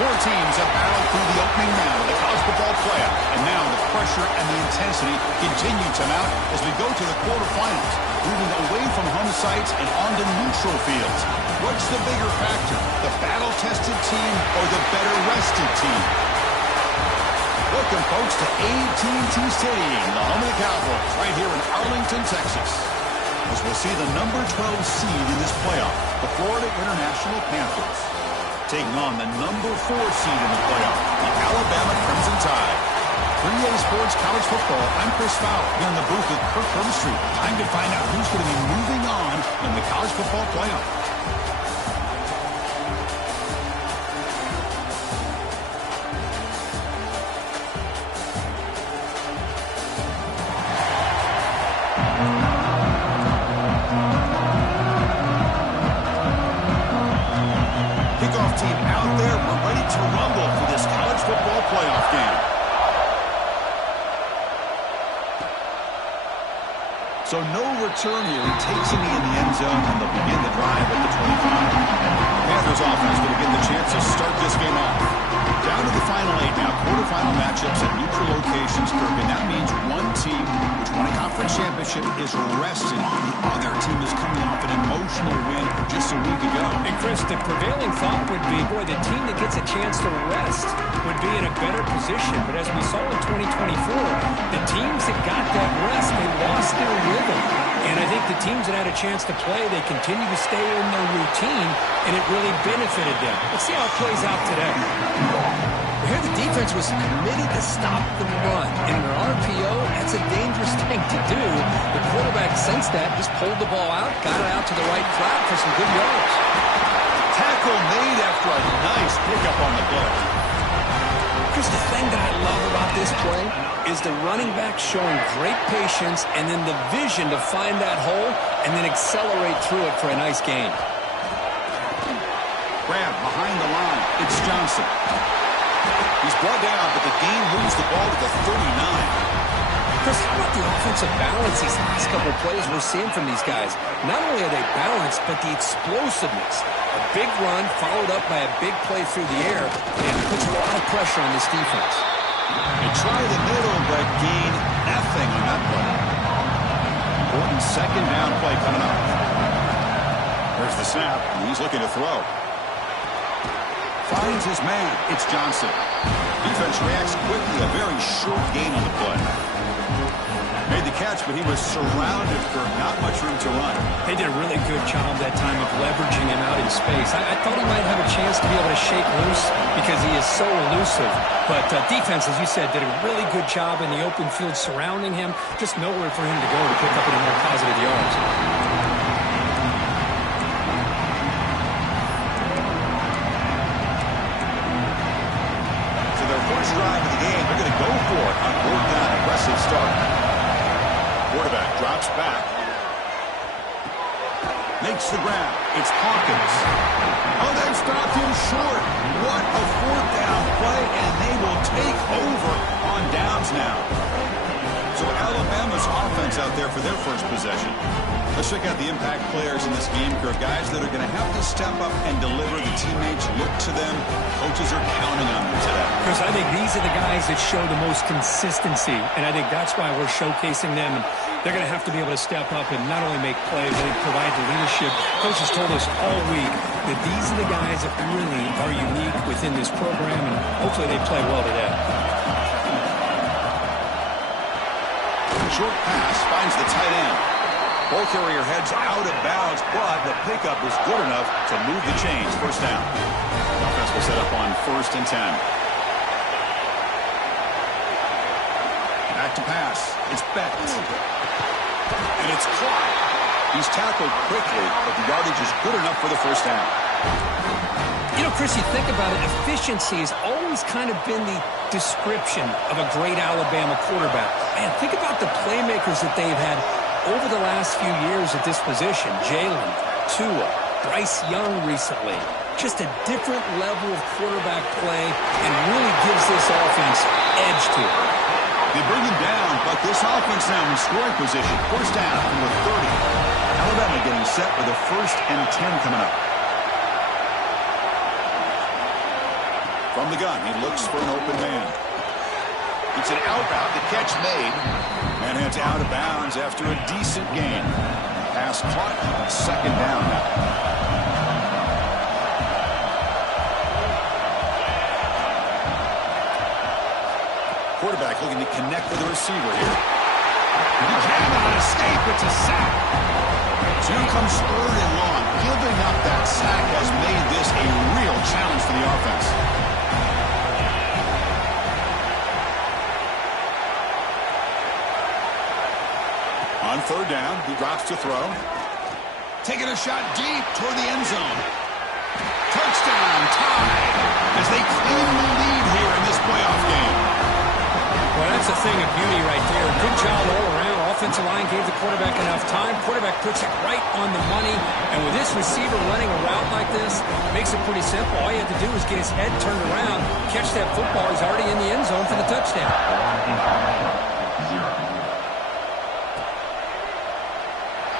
Four teams have battled through the opening round of the college football playoff, and now the pressure and the intensity continue to mount as we go to the quarterfinals, moving away from home sites and onto neutral fields. What's the bigger factor, the battle-tested team or the better-rested team? Welcome, folks, to AT&T Stadium, the home of the Cowboys, right here in Arlington, Texas, as we'll see the number 12 seed in this playoff, the Florida International Panthers, taking on the number 4 seed in the playoff, the Alabama Crimson Tide. For EA Sports College Football, I'm Chris Fowler, here in the booth with Kirk Herbstreit. Time to find out who's going to be moving on in the college football playoff. Team out there, we're ready to rumble for this college football playoff game. So no return here. He takes it in the end zone, and they'll begin the drive at the 25. The Panthers offense going to get the chance to start this game off. Down to the final 8 now. Quarterfinal matchups at neutral locations, Kirk, and that means one team which won a conference championship is resting. The other team is coming off an emotional win just a week ago. And Chris, the prevailing thought would be, boy, the team that gets a chance to rest would be in a better position. But as we saw in 2024, the teams that got that rest, they lost their rhythm. And I think the teams that had a chance to play, they continue to stay in their routine, and it really benefited them. Let's see how it plays out today. Here the defense was committed to stop the run. And in an RPO, that's a dangerous thing to do. The quarterback sensed that, just pulled the ball out, got it out to the right flat for some good yards. Tackle made after a nice pickup on the play. Chris, the thing that I love about this play is the running back showing great patience and then the vision to find that hole and then accelerate through it for a nice gain. Grab behind the line. It's Johnson. He's brought down, but the gain moves the ball to the 39. Chris, how about the offensive balance these last couple of plays we're seeing from these guys? Not only are they balanced, but the explosiveness. A big run followed up by a big play through the air, and it puts a lot of pressure on this defense. They try the middle, but gain nothing on that play. Important second down play coming up. There's the snap, and he's looking to throw. Finds his man. It's Johnson. Defense reacts quickly. A very short gain on the play. Made the catch, but he was surrounded for not much room to run. They did a really good job that time of leveraging him out in space. I thought he might have a chance to be able to shake loose because he is so elusive. But defense, as you said, did a really good job in the open field surrounding him. Just nowhere for him to go to pick up any more positive yards. First drive of the game, they're going to go for it on fourth down. Aggressive start. Quarterback drops back. Makes the grab. It's Hawkins. Oh, they've stopped him short. What a fourth down play, and they will take over on downs now. So Alabama's offense out there for their first possession. Let's check out the impact players in this game, guys that are going to have to step up and deliver. The teammates look to them. Coaches are counting on them today. Chris, I think these are the guys that show the most consistency, and I think that's why we're showcasing them. And they're going to have to be able to step up and not only make plays, I think provide the leadership. Coach has told us all week that these are the guys that really are unique within this program, and hopefully they play well today. Short pass finds the tight end. Ball carrier heads out of bounds, but the pickup is good enough to move the chains. First down. The offense will set up on 1st and 10. Back to pass. It's Beck. And it's caught. He's tackled quickly, but the yardage is good enough for the first down. You know, Chris, you think about it, efficiency has always kind of been the description of a great Alabama quarterback. Man, think about the playmakers that they've had over the last few years at this position. Jalen, Tua, Bryce Young recently. Just a different level of quarterback play and really gives this offense edge to it. They bring him down, but this offense now in scoring position. First down from the 30. Alabama getting set for the 1st and 10 coming up. From the gun, he looks for an open man. It's an out route, the catch made. And heads out of bounds after a decent gain. Pass caught, second down now. Quarterback looking to connect with the receiver here. He cannot escape. It's a sack. So here comes third and long. Giving up that sack has made this a real challenge for the offense. On third down, he drops to throw. Taking a shot deep toward the end zone. Touchdown, tied, as they claim the lead here in this playoff game. Well, that's a thing of beauty right there. Good job all around. Offensive line gave the quarterback enough time. Quarterback puts it right on the money. And with this receiver running a route like this, makes it pretty simple. All you have to do is get his head turned around, catch that football. He's already in the end zone for the touchdown.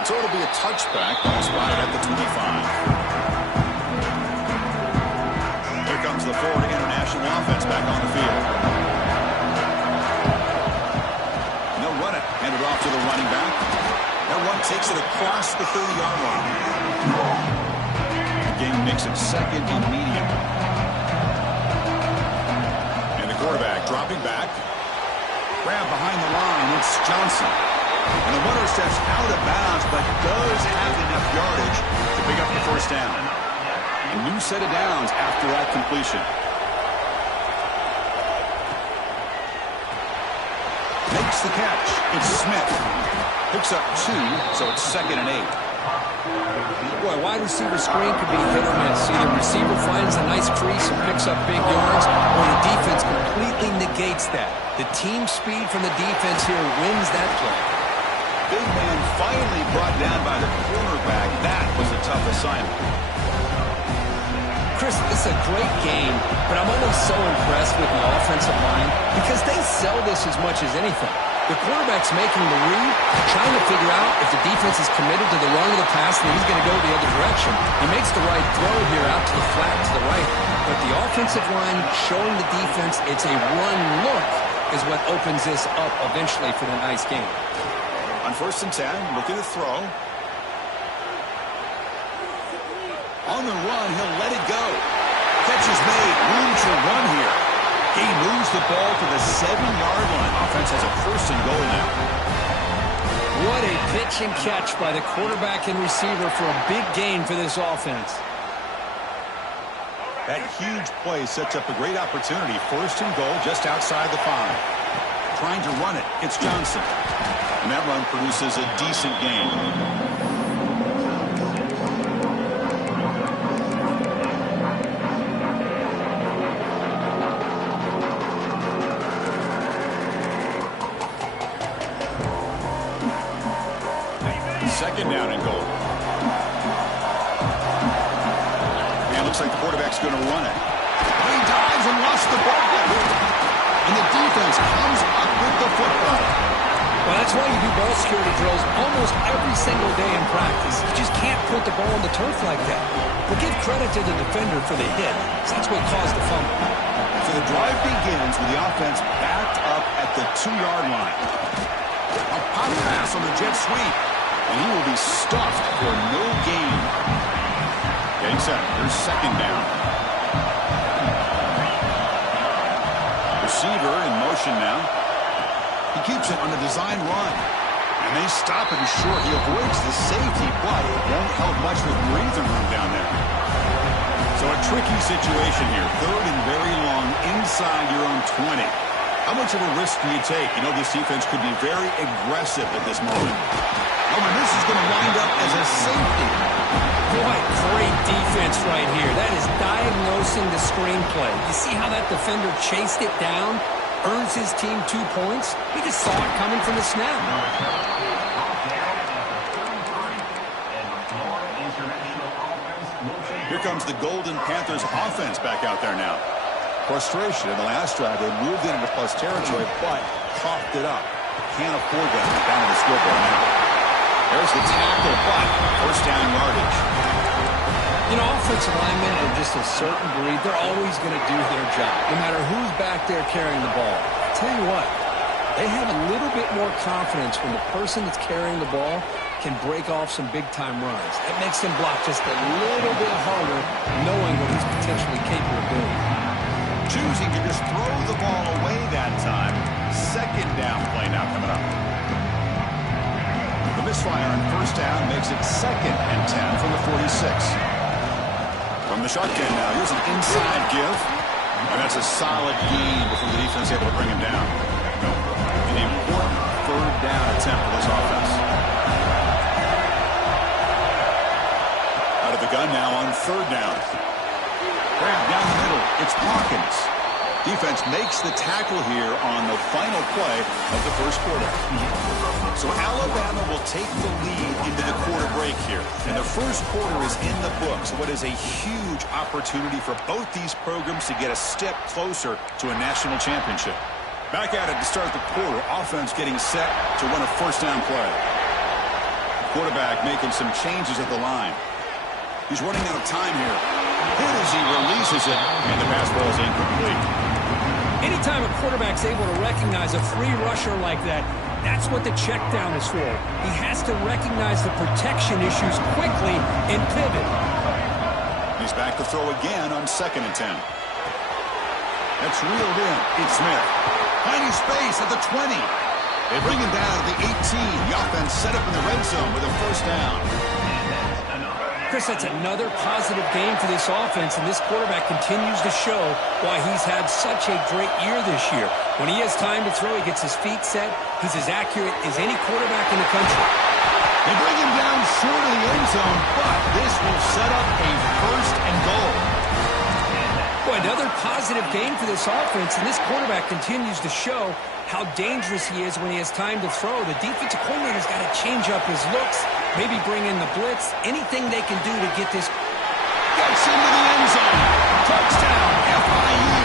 So it'll be a touchback, spotted at the 25. Here comes the Florida International offense back on the field. Handed off to the running back. That run takes it across the 30-yard line. The game makes it second and medium. And the quarterback dropping back. Grab behind the line. It's Johnson. And the runner steps out of bounds, but does have enough yardage to pick up the first down. A new set of downs after that completion. Makes the catch. It's Smith. Picks up 2, so it's second and 8. Boy, wide receiver screen could be hit or miss. Either receiver finds a nice crease and picks up big yards, or the defense completely negates that. The team speed from the defense here wins that play. Big man finally brought down by the cornerback. That was a tough assignment. Chris, this is a great game, but I'm always so impressed with the offensive line because they sell this as much as anything. The quarterback's making the read, trying to figure out if the defense is committed to the run or the pass, and he's going to go the other direction. He makes the right throw here out to the flat to the right, but the offensive line showing the defense it's a run look is what opens this up eventually for the nice game. On first and 10, looking to throw. On the run, he'll let it go. Catch is made. Room to run here. He moves the ball to the 7-yard line. Offense has a first and goal now. What a pitch and catch by the quarterback and receiver for a big gain for this offense. That huge play sets up a great opportunity. First and goal just outside the 5. Trying to run it. It's Johnson. And that run produces a decent gain. Second down and goal. And looks like the quarterback's going to run it. But he dives and lost the ball. And the defense comes up with the football. Well, that's why you do ball security drills almost every single day in practice. You just can't put the ball on the turf like that. But give credit to the defender for the hit. That's what caused the fumble. So the drive begins with the offense backed up at the 2-yard line. A pop pass on the jet sweep. And he will be stuffed for no gain. Getting set. Here's second down. Receiver in motion now. He keeps it on a design run. And they stop him short. He avoids the safety, but it won't help much with breathing room down there. So a tricky situation here. Third and very long inside your own 20. How much of a risk do you take? You know, this defense could be very aggressive at this moment. Oh, and this is going to wind up as a safety. Boy, great defense right here. That is diagnosing the screenplay. You see how that defender chased it down, earns his team 2 points? He just saw it coming from the snap. Here comes the Golden Panthers offense back out there now. Frustration in the last drive. They moved into plus territory, but coughed it up. Can't afford that down on the scoreboard now. There's the tackle, but first down yardage. You know, offensive linemen are just a certain breed. They're always going to do their job, no matter who's back there carrying the ball. I'll tell you what, they have a little bit more confidence when the person that's carrying the ball can break off some big-time runs. It makes them block just a little bit harder, knowing what he's potentially capable of doing. Choosing to just throw the ball away that time. Second down play now coming up. The misfire on first down makes it 2nd and 10 from the 46. From the shotgun now, here's an inside give. And that's a solid gain before the defense is able to bring him down. An important 3rd down attempt for this offense. Out of the gun now on 3rd down. Grab down the middle. It's Hawkins. Defense makes the tackle here on the final play of the first quarter. So Alabama will take the lead into the quarter break here. And the first quarter is in the books. What is a huge opportunity for both these programs to get a step closer to a national championship. Back at it to start the quarter. Offense getting set to run a first down play. Quarterback making some changes at the line. He's running out of time here. Hit as he releases it, and the pass ball is incomplete. Anytime a quarterback's able to recognize a free rusher like that, that's what the check down is for. He has to recognize the protection issues quickly and pivot. He's back to throw again on 2nd and 10. That's reeled in. It's Smith. Finding space at the 20. They bring him down to the 18. The offense set up in the red zone with a first down. Chris, that's another positive game for this offense, and this quarterback continues to show why he's had such a great year this year. When he has time to throw, he gets his feet set. He's as accurate as any quarterback in the country. They bring him down short of the end zone, but this will set up a 1st and goal. Boy, another positive game for this offense, and this quarterback continues to show how dangerous he is when he has time to throw. The defensive coordinator's got to change up his looks, maybe bring in the blitz, anything they can do to get this. Gets into the end zone. Touchdown, FIU.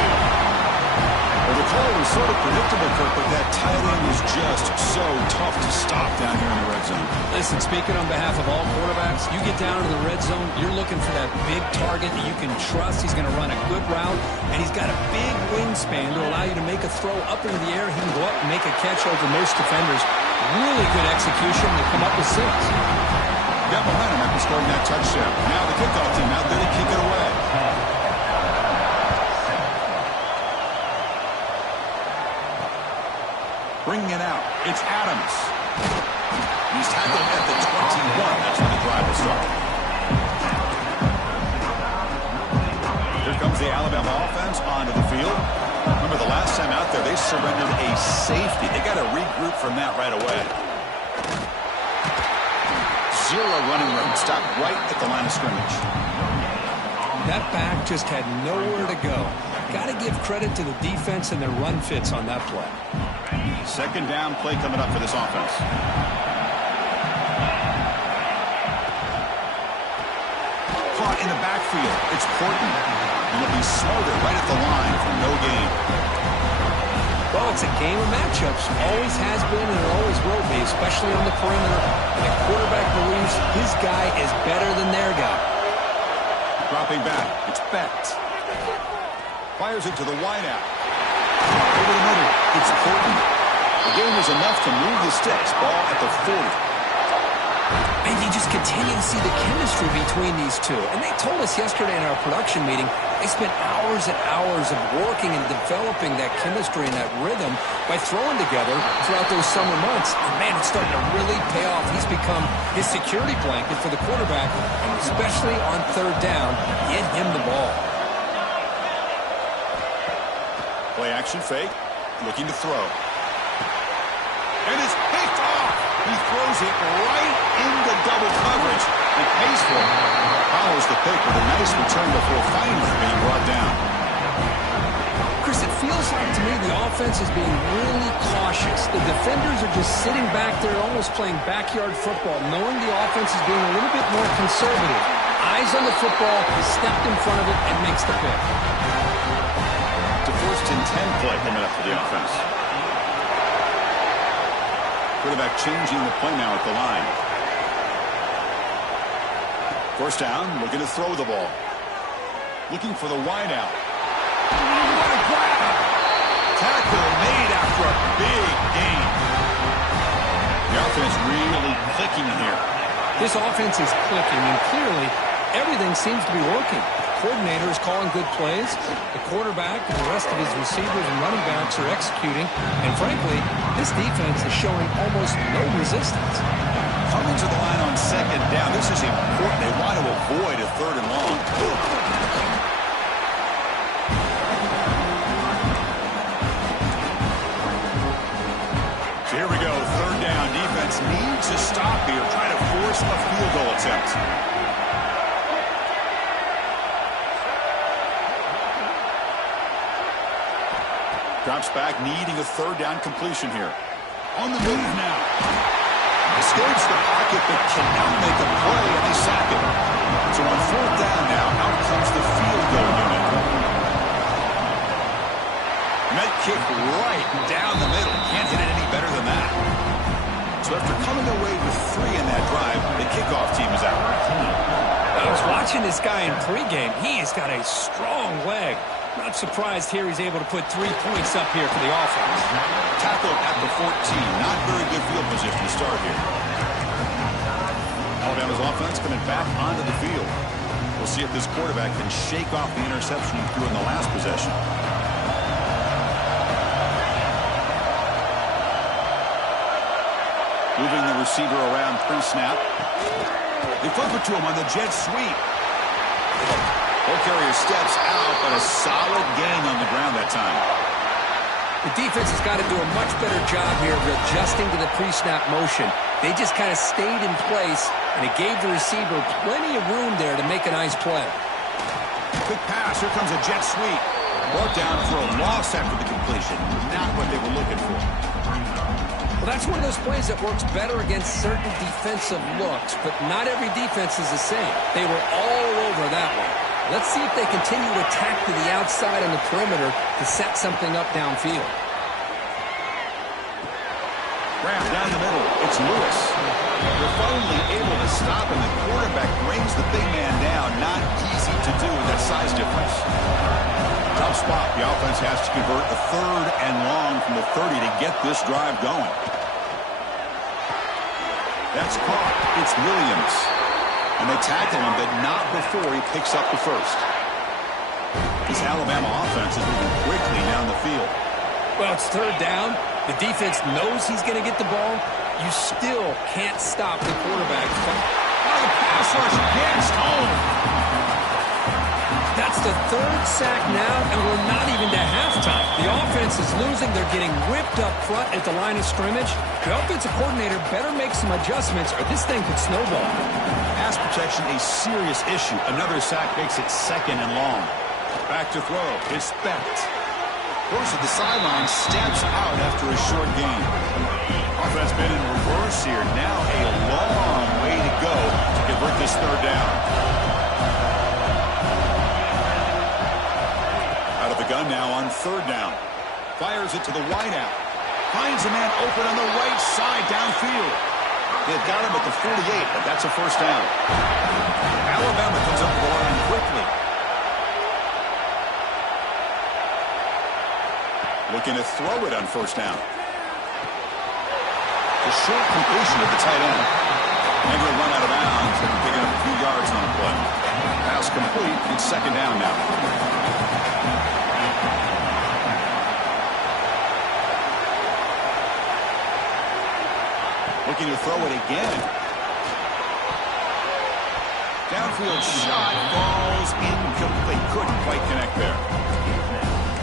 Well, the call was sort of predictable, Kirk, but that tight end was just so tough to stop down here in the red zone. Listen, speaking on behalf of all quarterbacks, you get down to the red zone, you're looking for that big target that you can trust. He's going to run a good route, and he's got a big wingspan to allow you to make a throw up into the air. He can go up and make a catch over most defenders. Really good execution to come up with 6. Got momentum after scoring that touchdown. Now the kickoff team out there to kick it away. Bringing it out. It's Adams. He's tackled at the 21. That's where the drive will start. Here comes the Alabama offense onto the field. Remember the last time out there, they surrendered a safety. They got to regroup from that right away. 0 running room. Stopped right at the line of scrimmage. That back just had nowhere to go. Got to give credit to the defense and their run fits on that play. 2nd down play coming up for this offense. Caught in the backfield. It's Portman. And he'll be smothered right at the line for no gain. Well, it's a game of matchups. Always has been and it always will be, especially on the perimeter. And the quarterback believes his guy is better than their guy. Dropping back. It's Becht. Fires it to the wideout. Over the middle. It's Portman. The game was enough to move the sticks. Ball at the 40. And you just continue to see the chemistry between these two. And they told us yesterday in our production meeting, they spent hours and hours of working and developing that chemistry and that rhythm by throwing together throughout those summer months. And man, it's starting to really pay off. He's become his security blanket for the quarterback, and especially on 3rd down, get him the ball. Play action fake. Looking to throw. And it's picked off. He throws it right into double coverage and pays for it. Follows the pick with a nice return before finally being brought down. Chris, it feels like to me the offense is being really cautious. The defenders are just sitting back there almost playing backyard football, knowing the offense is being a little bit more conservative. Eyes on the football, stepped in front of it, and makes the pick. To 1st and 10 play coming up for the offense. Quarterback changing the play now at the line. First down, looking to throw the ball. Looking for the wide out. What a grab! Tackle made after a big gain. The offense really clicking here. This offense is clicking, and clearly everything seems to be working. The coordinator is calling good plays. The quarterback and the rest of his receivers and running backs are executing. And frankly, this defense is showing almost no resistance. Coming to the line on second down. This is important. They want to avoid a third and long. So here we go. Third down. Defense needs to stop here. Try to force a field goal attempt. Drops back, needing a third down completion here. On the move now. Escapes the pocket, but cannot make a play, and they sack it. So on fourth down now, out comes the field goal unit. Net kick right down the middle. Can't hit it any better than that. So after coming away with 3 in that drive, the kickoff team is out. I was watching this guy in pregame. He has got a strong leg. Not surprised here he's able to put 3 points up here for the offense. Tackled at the 14. Not very good field position to start here. Alabama's offense coming back onto the field. We'll see if this quarterback can shake off the interception he threw in the last possession. Moving the receiver around pre-snap. They flip it to him on the jet sweep. Ball carrier steps out, but a solid gain on the ground that time. The defense has got to do a much better job here of adjusting to the pre-snap motion. They just kind of stayed in place, and it gave the receiver plenty of room there to make a nice play. Quick pass. Here comes a jet sweep. Brought down for a loss after the completion. Not what they were looking for. Well, that's one of those plays that works better against certain defensive looks, but not every defense is the same. They were all over that one. Let's see if they continue to attack to the outside on the perimeter to set something up downfield. Grab down the middle. It's Lewis. They're finally able to stop, and the quarterback brings the big man down. Not easy to do with that size difference. Tough spot. The offense has to convert a third and long from the 30 to get this drive going. That's caught. It's Williams. And they tackle him, but not before he picks up the first. This Alabama offense is moving quickly down the field. Well, it's third down. The defense knows he's going to get the ball. You still can't stop the quarterback. Oh, the pass rush gets home. That's the third sack now, and we're not even to halftime. The offense is losing. They're getting whipped up front at the line of scrimmage. The offensive coordinator better make some adjustments, or this thing could snowball. Pass protection, a serious issue. Another sack makes it second and long. Back to throw. It's Becht. Goes to the sideline, steps out after a short gain. Offense been in reverse here. Now a long way to go to convert this third down. Out of the gun now on third down. Fires it to the wideout. Finds a man open on the right side downfield. They've got him at the 48, but that's a first down. Alabama comes up the line quickly. Looking to throw it on first down. The short completion of the tight end. And he'll run out of bounds and picking up a few yards on the play. Pass complete. It's second down now. Looking to throw it again. Downfield shot falls incomplete. Couldn't quite connect there.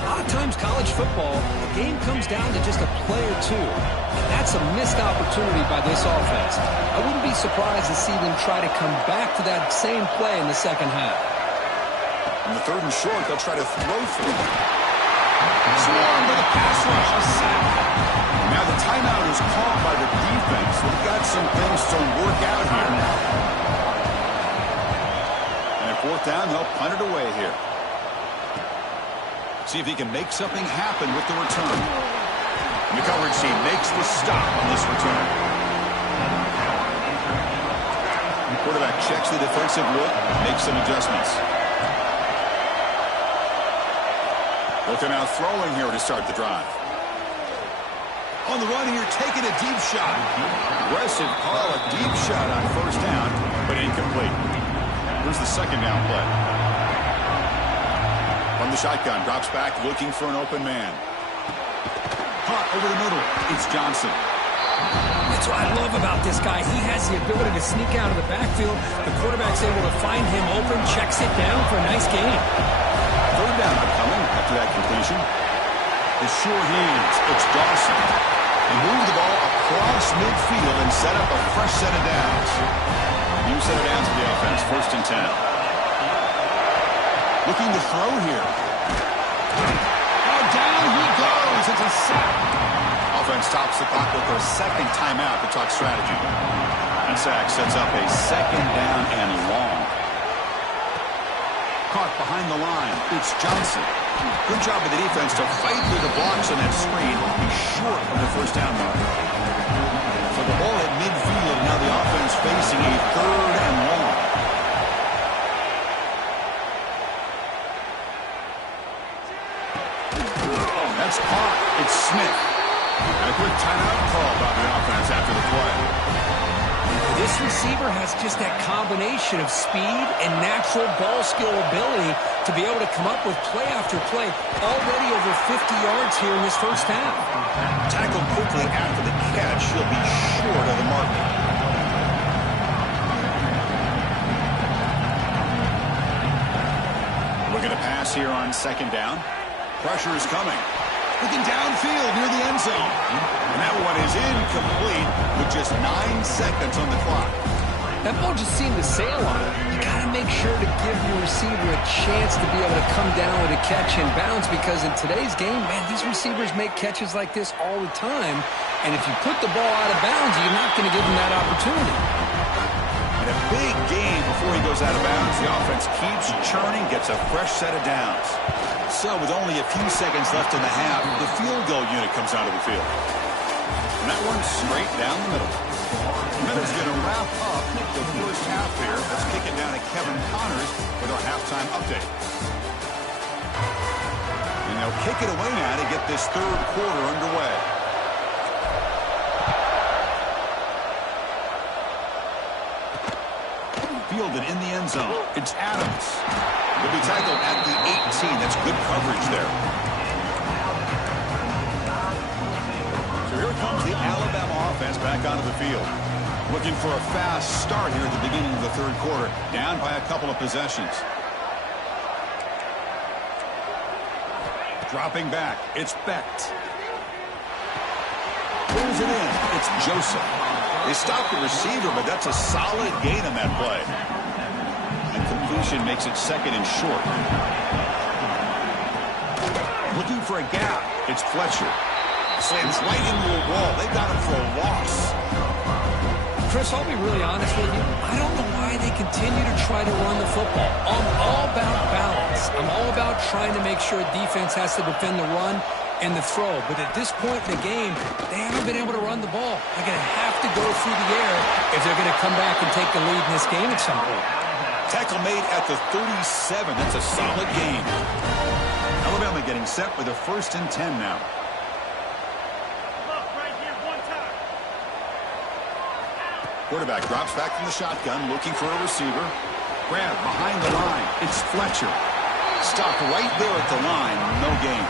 A lot of times college football, the game comes down to just a play or two. And that's a missed opportunity by this offense. I wouldn't be surprised to see them try to come back to that same play in the second half. On the third and short, they'll try to throw for it. Swarmed by the pass rush. A sack. Now the timeout is called by the defense. We've got some things to work out here. And at fourth down, they'll punt it away here. See if he can make something happen with the return. And the coverage team makes the stop on this return. Quarterback checks the defensive look, makes some adjustments. Looking out throwing here to start the drive. On the run here, taking a deep shot. Aggressive call, a deep shot on first down, but incomplete. Here's the second down play. From the shotgun, drops back, looking for an open man. Caught over the middle. It's Johnson. That's what I love about this guy. He has the ability to sneak out of the backfield. The quarterback's able to find him open, checks it down for a nice gain. Third down upcoming after that completion. The sure hands. It's Dawson. They move the ball across midfield and set up a fresh set of downs. New set of downs for the offense. 1st and 10. Looking to throw here. Oh, down he goes. It's a sack. Offense stops the clock with their second timeout to talk strategy. That sack sets up a second down and long. Caught behind the line. It's Johnson. Good job of the defense to fight through the blocks on that screen. He's short of the first down mark. So the ball at midfield. Now the offense facing a 3rd and long. That's caught. It's Smith. And a quick timeout call by the offense after the play. This receiver has just that combination of speed and natural ball skill ability to be able to come up with play after play. Already over 50 yards here in this first half. Tackled quickly after the catch. He'll be short of the mark. Look at a pass here on 2nd down. Pressure is coming. Looking downfield near the end zone. And that one is incomplete with just 9 seconds on the clock. That ball just seemed to sail on it. You got to make sure to give your receiver a chance to be able to come down with a catch and bounce, because in today's game, man, these receivers make catches like this all the time. And if you put the ball out of bounds, you're not going to give them that opportunity. And a big gain before he goes out of bounds. The offense keeps churning, gets a fresh set of downs. So with only a few seconds left in the half, the field goal unit comes out of the field. And that one's straight down the middle. And that is going to wrap up the first half here. Let's kick it down to Kevin Connors with our halftime update. And they'll kick it away now to get this 3rd quarter underway. Fielded in the end zone. It's Adams. He'll be tackled at the 18. That's good coverage there. So here comes the Alabama offense back onto the field. Looking for a fast start here at the beginning of the 3rd quarter. Down by a couple of possessions. Dropping back. It's Becht. Pulls it in. It's Joseph. They stopped the receiver, but that's a solid gain on that play. And completion makes it 2nd and short. Looking for a gap. It's Fletcher. Slams right into a wall. They got him for a loss. Chris, I'll be really honest with you. I don't know why they continue to try to run the football. I'm all about balance. I'm all about trying to make sure defense has to defend the run and the throw. But at this point in the game, they haven't been able to run the ball. They're going to have to go through the air if they're going to come back and take the lead in this game at some point. Tackle made at the 37. That's a solid gain. Alabama getting set with a 1st and 10 now. Quarterback drops back from the shotgun, looking for a receiver. Grab behind the line. It's Fletcher. Stopped right there at the line. No gain.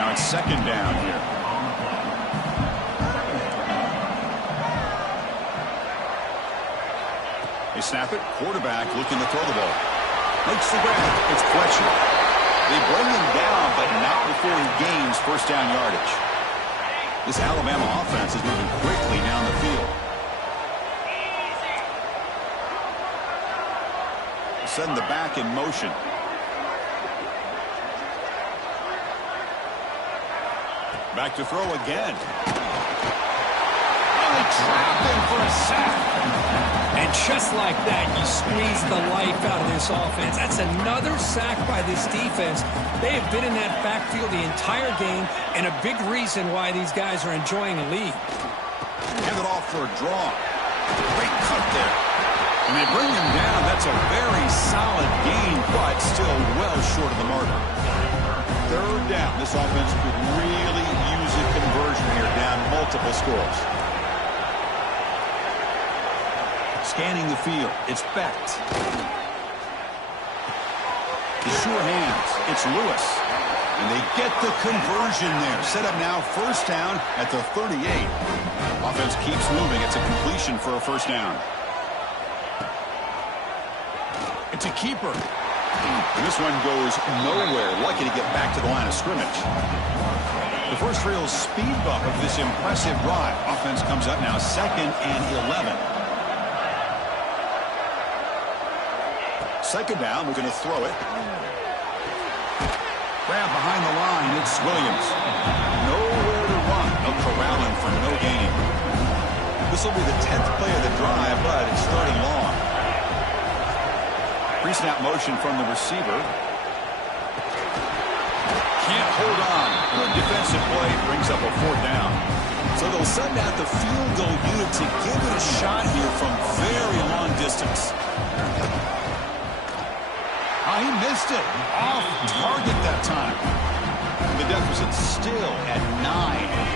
Now it's 2nd down here. They snap it. Quarterback looking to throw the ball. Makes the grab. It's Fletcher. They bring him down, but not before he gains 1st down yardage. This Alabama offense is moving quickly down the field. Send the back in motion. Back to throw again. Oh, they trapped him for a sack. And just like that, you squeeze the life out of this offense. That's another sack by this defense. They have been in that backfield the entire game, and a big reason why these guys are enjoying a lead. Hand it off for a draw. Great cut there. And they bring him down. That's a very solid gain, but still well short of the mark. Third down. This offense could really use a conversion here, down multiple scores. Scanning the field. It's Becht. The sure hands. It's Lewis. And they get the conversion there. Set up now, first down at the 38. Offense keeps moving. It's a completion for a first down. It's a keeper. And this one goes nowhere. Lucky to get back to the line of scrimmage. The first real speed bump of this impressive drive. Offense comes up now, 2nd and 11. Second down, we're going to throw it. Grab behind the line, it's Williams. Nowhere to run. No corralling for no gain. This will be the 10th play of the drive, but it's starting long. Pre-snap motion from the receiver. Can't hold on. Good defensive play brings up a 4th down. So they'll send out the field goal unit to give it a shot here from very long distance. He missed it. Off target that time. The deficit still at 9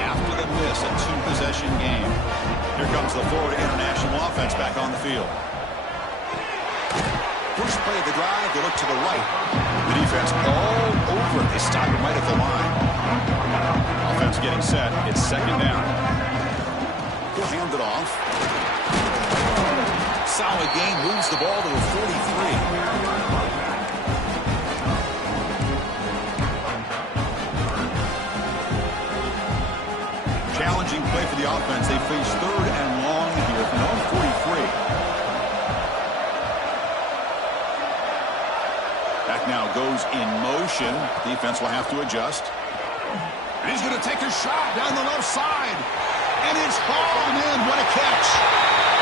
after the miss. A 2-possession game. Here comes the Florida International offense back on the field. First play of the drive, they look to the right. The defense all over it. They stop it right at the line. Offense getting set. It's second down. He'll hand it off. Solid gain. Moves the ball to the 43. Challenging play for the offense. They face 3rd and long here from their own 43. Back now goes in motion. Defense will have to adjust. And he's going to take a shot down the left side. And it's hauled in. What a catch.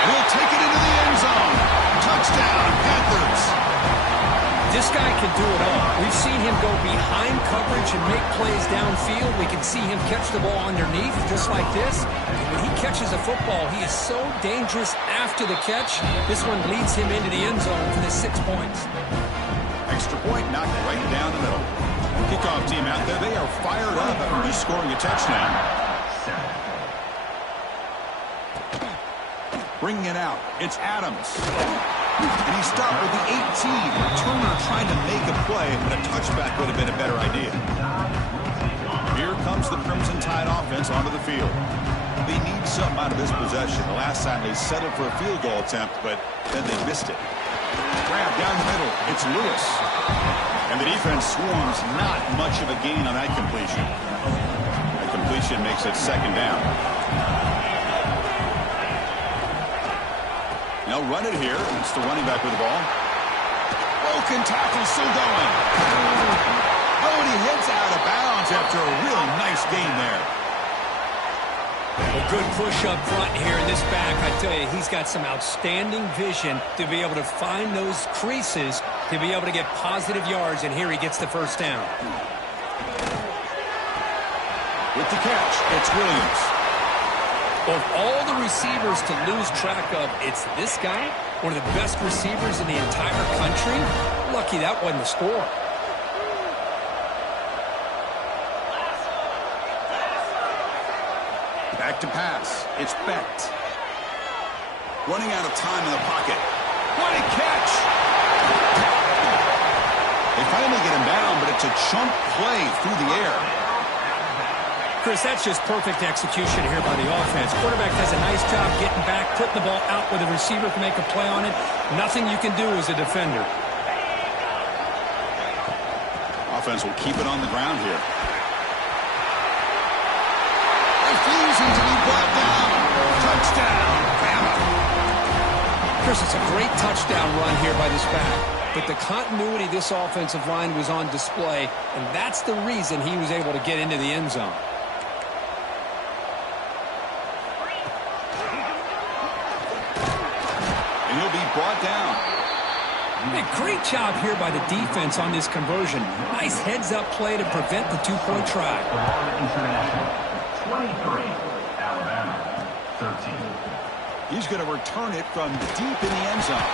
And he'll take it into the end zone. Touchdown, Panthers. This guy can do it all. We've seen him go behind coverage and make plays downfield. We can see him catch the ball underneath, just like this. When he catches a football, he is so dangerous after the catch. This one leads him into the end zone for the 6 points. Extra point knocked right down the middle. Kickoff team out there. They are fired up after just scoring a touchdown. Bringing it out. It's Adams. And he stopped with the 18. Returner trying to make a play, but a touchback would have been a better idea. Here comes the Crimson Tide offense onto the field. They need something out of this possession. The last time they settled for a field goal attempt, but then they missed it. Grab down the middle. It's Lewis. And the defense swarms. Not much of a gain on that completion. That completion makes it second down. They'll run it here. It's the running back with the ball. Broken tackle, still going. Oh, and he heads out of bounds after a really nice gain there. A good push up front here in this back. I tell you, he's got some outstanding vision to be able to find those creases, to be able to get positive yards, and here he gets the first down. With the catch, it's Williams. Of all the receivers to lose track of, it's this guy, one of the best receivers in the entire country. Lucky that wasn't the score. Back to pass. It's Becht. Running out of time in the pocket. What a catch! They finally get him down, but it's a chunk play through the air. Chris, that's just perfect execution here by the offense. Quarterback does a nice job getting back, putting the ball out where the receiver can make a play on it. Nothing you can do as a defender. Offense will keep it on the ground here. Refusing to be brought down. Touchdown, Bama. Chris, it's a great touchdown run here by this back. But the continuity of this offensive line was on display, and that's the reason he was able to get into the end zone. And he'll be brought down. A great job here by the defense on this conversion. Nice heads-up play to prevent the two-point try. 23, Alabama, 13. He's going to return it from deep in the end zone.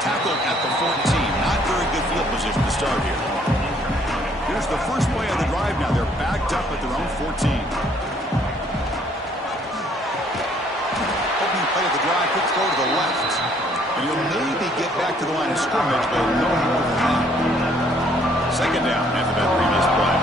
Tackled at the 14. Not very good field position to start here. Here's the first play of the drive now. They're backed up at their own 14. Opening play of the drive, quick throw to the left. And he'll maybe get back to the line of scrimmage, but no more than that. Second down after that previous play.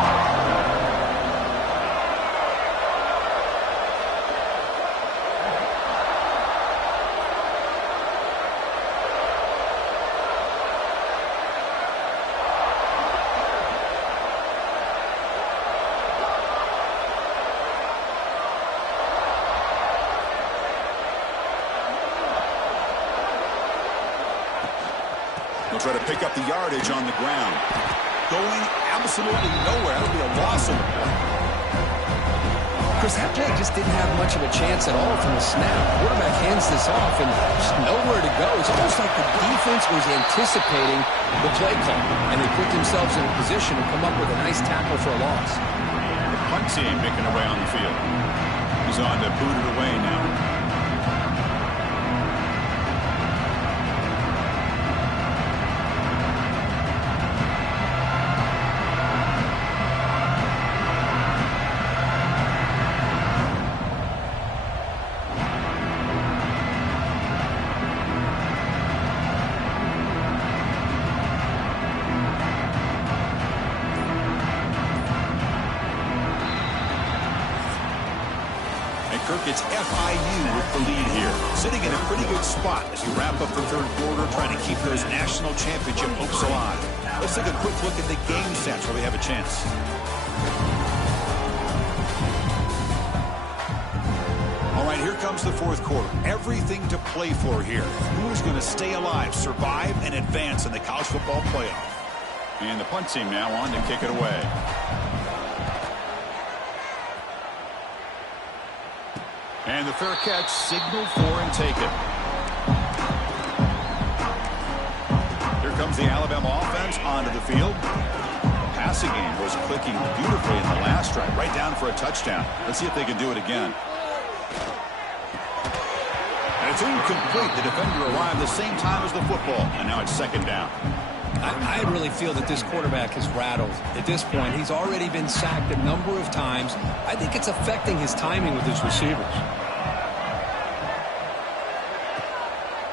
Try to pick up the yardage on the ground. Going absolutely nowhere. That'll be a loss of the play. Chris, that play just didn't have much of a chance at all from the snap. Quarterback hands this off and just nowhere to go. It's almost like the defense was anticipating the play call, and they put themselves in a position to come up with a nice tackle for a loss. The punt team making their way on the field. He's on to boot it away now. It's FIU with the lead here, sitting in a pretty good spot as you wrap up the third quarter, trying to keep those national championship hopes alive. Let's take a quick look at the game stats where we have a chance. All right, here comes the fourth quarter. Everything to play for here. Who's going to stay alive, survive, and advance in the college football playoff? And the punt team now on to kick it away. And the fair catch signaled for and taken. Here comes the Alabama offense onto the field. The passing game was clicking beautifully in the last drive, right down for a touchdown. Let's see if they can do it again. And it's incomplete. The defender arrived the same time as the football, and now it's second down. I really feel that this quarterback is rattled. At this point, he's already been sacked a number of times. I think it's affecting his timing with his receivers.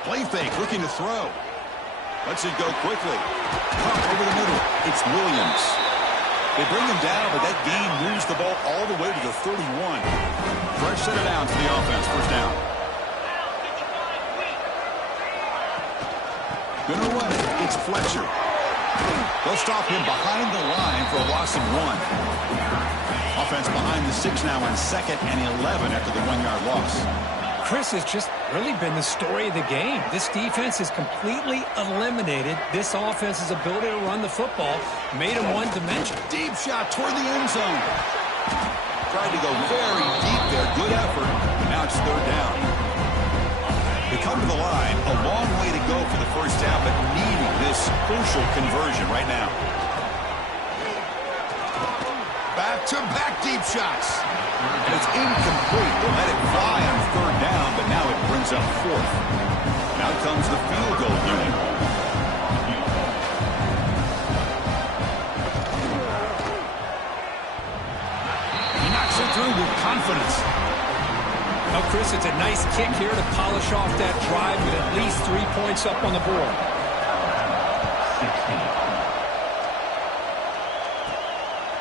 Play fake, looking to throw. Lets it go quickly. Caught over the middle. It's Williams. They bring him down, but that gain moves the ball all the way to the 31. Fresh set of downs for the offense. First down. Gonna run it. It's Fletcher. They'll stop him behind the line for a loss of 1. Offense behind the 6 now on 2nd and 11 after the 1-yard loss. Chris has just really been the story of the game. This defense has completely eliminated this offense's ability to run the football, made him one-dimensional. Deep shot toward the end zone. Tried to go very deep there. Good effort. Now it's third down. They come to the line. A long way to go for the first down, but needing this crucial conversion right now. Back-to-back deep shots. And it's incomplete. They let it fly on third down, but now it brings up 4th. Now comes the field goal unit. He knocks it through with confidence. Well, Chris, it's a nice kick here to polish off that drive with at least 3 points up on the board.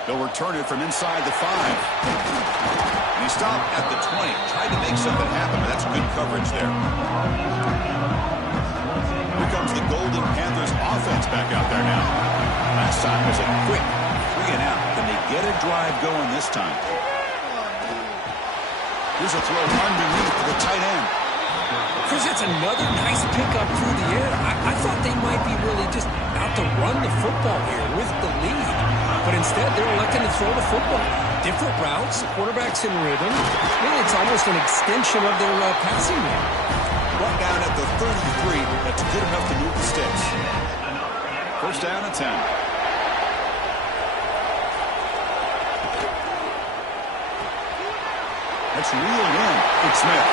They'll return it from inside the 5. And he stopped at the 20. Tried to make something happen, but that's good coverage there. Here comes the Golden Panthers offense back out there now. Last time was a quick 3 and out. Can they get a drive going this time? Here's a throw underneath to the tight end. Chris, it's another nice pickup through the air. I thought they might be really just out to run the football here with the lead. But instead, they're electing to throw the football. Different routes, quarterbacks in rhythm. Really, it's almost an extension of their passing game. Brought down at the 33. That's good enough to move the sticks. First down and 10. That's reeled in. It's Smith.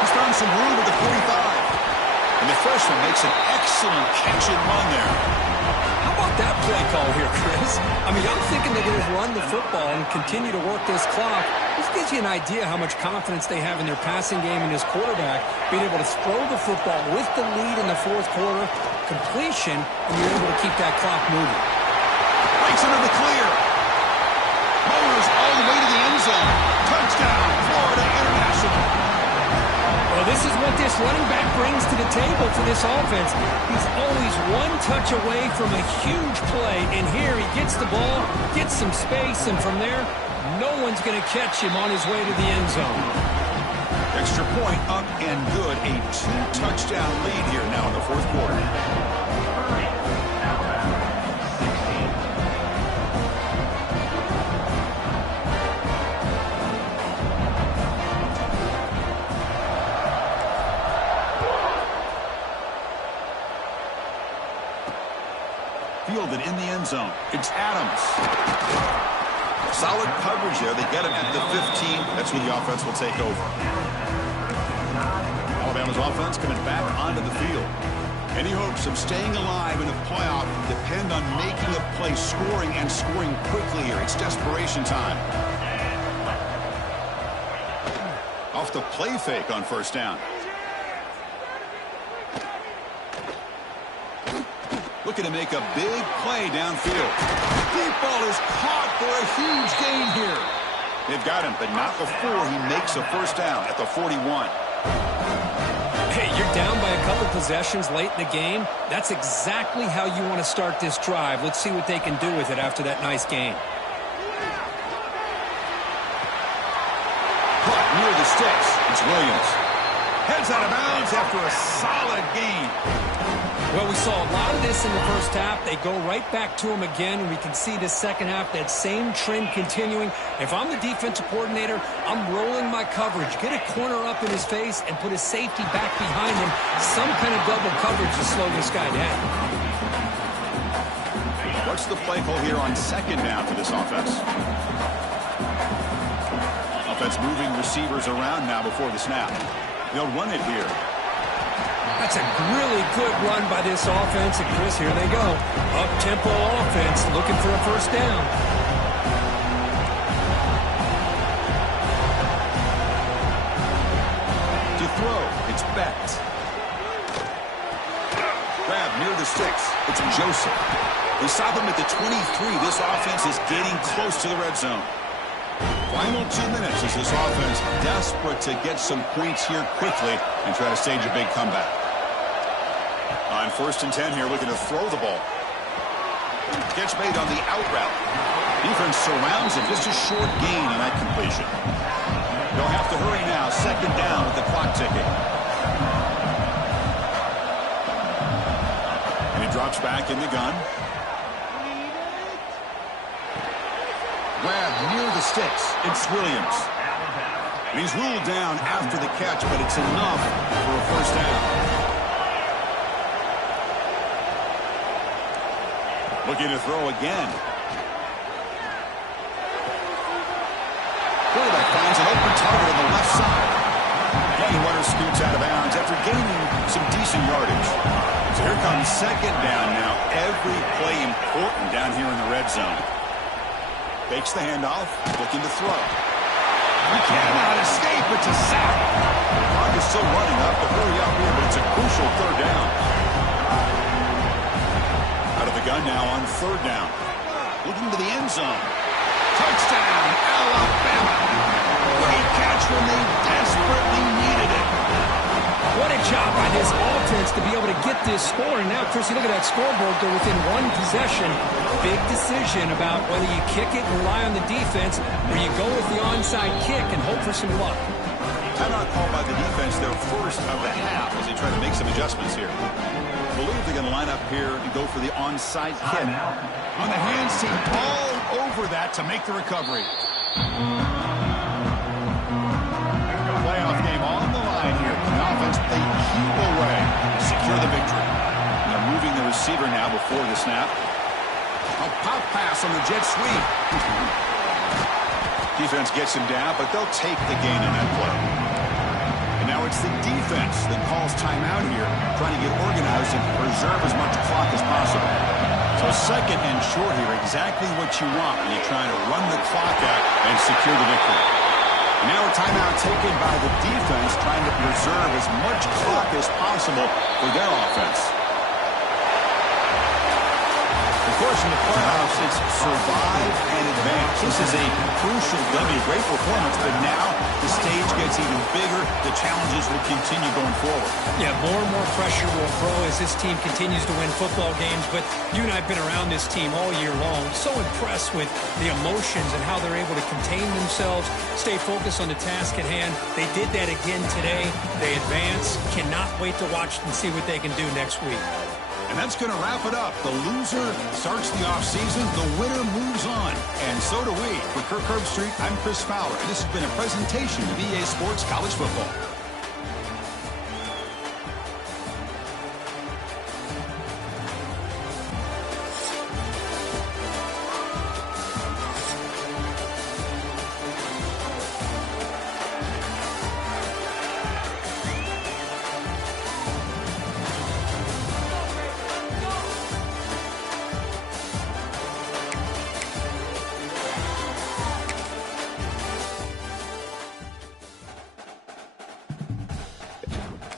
He's found some room at the 45. And the freshman makes an excellent catch and run there. How about that play call here, Chris? I mean, I'm thinking they're going to run the football and continue to work this clock. This gives you an idea how much confidence they have in their passing game and his quarterback, being able to throw the football with the lead in the fourth quarter, completion, and you're able to keep that clock moving. Breaks into the clear. Motors all the way to the end zone. Touchdown, Florida International. Well, this is what this running back brings to the table for this offense. He's always one touch away from a huge play, and here he gets the ball, gets some space, and from there, no one's going to catch him on his way to the end zone. Extra point up and good. A 2-touchdown lead here now in the fourth quarter. Fielded in the end zone. It's Adams. Solid coverage there. They get him at the 15. That's where the offense will take over. Alabama's offense coming back onto the field. Any hopes of staying alive in a playoff depend on making a play, scoring, and scoring quickly here. It's desperation time. Off the play fake on first down. Looking to make a big play downfield. Deep ball is caught for a huge gain here. They've got him, but not before he makes a first down at the 41. Hey, you're down by a couple possessions late in the game. That's exactly how you want to start this drive. Let's see what they can do with it after that nice game. Caught near the sticks. It's Williams. Heads out of bounds after a solid gain. Well, we saw a lot of this in the first half. They go right back to him again, and we can see the second half, that same trend continuing. If I'm the defensive coordinator, I'm rolling my coverage. Get a corner up in his face and put a safety back behind him. Some kind of double coverage to slow this guy down. What's the play call here on second down for this offense? Offense moving receivers around now before the snap. They'll run it here. That's a really good run by this offense. And Chris, here they go. Up-tempo offense looking for a first down. To throw, it's Becht. Grab near the sticks. It's Joseph. They stop him at the 23. This offense is getting close to the red zone. Final 2 minutes as this offense desperate to get some points here quickly and try to stage a big comeback. On first and 10 here, looking to throw the ball. Catch made on the out route. Defense surrounds him. Just a short gain on that completion. They'll have to hurry now. Second down with the clock ticking. And he drops back in the gun. Grab near the sticks. It's Williams. And he's ruled down after the catch, but it's enough for a first down. Looking to throw again. Quarterback finds an open target on the left side. And the runner scoots out of bounds after gaining some decent yardage. So here comes second down now. Every play important down here in the red zone. Fakes the handoff, looking to throw. He cannot escape. It's a sack. The clock is still running up to hurry up here, but it's a crucial third down. Out of the gun now on third down. Looking to the end zone. Touchdown, Alabama. Great catch when they desperately needed it. What a job by this offense to be able to get this score. And now, Chris, you look at that scoreboard. They're within one possession. Big decision about whether you kick it and rely on the defense or you go with the onside kick and hope for some luck. Timeout called by the defense, their first of the half, as they try to make some adjustments here. I believe they're going to line up here and go for the onside kick. On the hands team, all over that to make the recovery. Playoff game on the line here. The offense, they keep away to secure the victory. And they're moving the receiver now before the snap. A pop pass on the jet sweep. Defense gets him down, but they'll take the gain on that play. And now it's the defense that calls timeout here, trying to get organized and preserve as much clock as possible. So second and short here, exactly what you want when you're trying to run the clock out and secure the victory. And now a timeout taken by the defense, trying to preserve as much clock as possible for their offense. Of course, in the playoffs, it's survive and advance. This is a crucial W. Great performance, but now the stage gets even bigger. The challenges will continue going forward. Yeah, more and more pressure will grow as this team continues to win football games. But you and I have been around this team all year long. So impressed with the emotions and how they're able to contain themselves, stay focused on the task at hand. They did that again today. They advance. Cannot wait to watch and see what they can do next week. And that's going to wrap it up. The loser starts the offseason. The winner moves on. And so do we. For Kirk Herbstreit, I'm Chris Fowler. And this has been a presentation of EA Sports College Football.